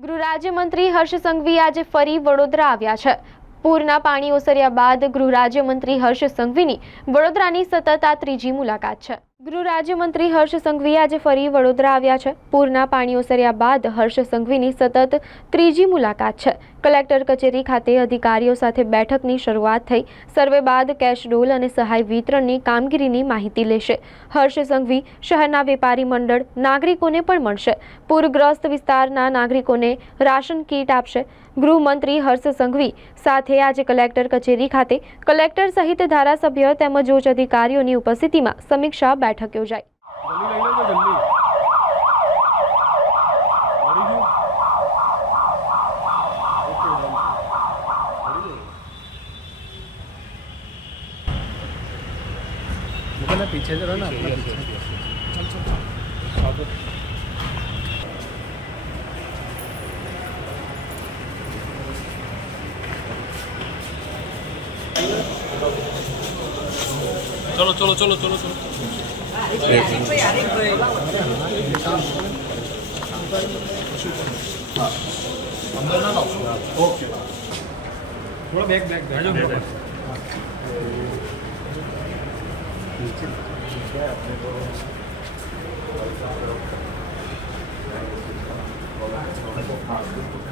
ગૃહ રાજ્યમંત્રી હર્ષ સંઘવી આજે ફરી વડોદરા આવ્યા છે. પૂરના પાણી ઓસર્યા બાદ ગૃહ રાજ્યમંત્રી હર્ષ સંઘવીની વડોદરાની સતત આ ત્રીજી મુલાકાત છે. ગૃહ રાજ્યમંત્રી હર્ષ સંઘવી આજે ફરી વડોદરા આવ્યા છે. પૂરના પાણી ઓસર્યા બાદ હર્ષ સંઘવીની સતત ત્રીજી મુલાકાત છે. કલેક્ટર કચેરી ખાતે અધિકારીઓ સાથે બેઠકની શરૂઆત થઈ. સર્વે બાદ કેશ ડોલ અને સહાય વિતરણની કામગીરીની માહિતી લેશે. હર્ષ સંઘવી શહેરના વેપારી મંડળ નાગરિકોને પણ મળશે. પૂરગ્રસ્ત વિસ્તારના નાગરિકોને રાશન કીટ આપશે. ગૃહમંત્રી હર્ષ સંઘવી સાથે આજે કલેક્ટર કચેરી ખાતે. કલેક્ટર સહિત ધારાસભ્ય તેમજ ઉચ્ચ અધિકારીઓની ઉપસ્થિતિમાં સમીક્ષા બેઠક યોજાઈ જલ્દી લઈ લેજો જલ્દી મળી ગયું ઓકે ડન મળી ગયું मुझे ना पीछे से ना अपना पीछे चल चल चल हाँ तो चलो चलो चलो चलो चलो થોડો બેક બેક આપણે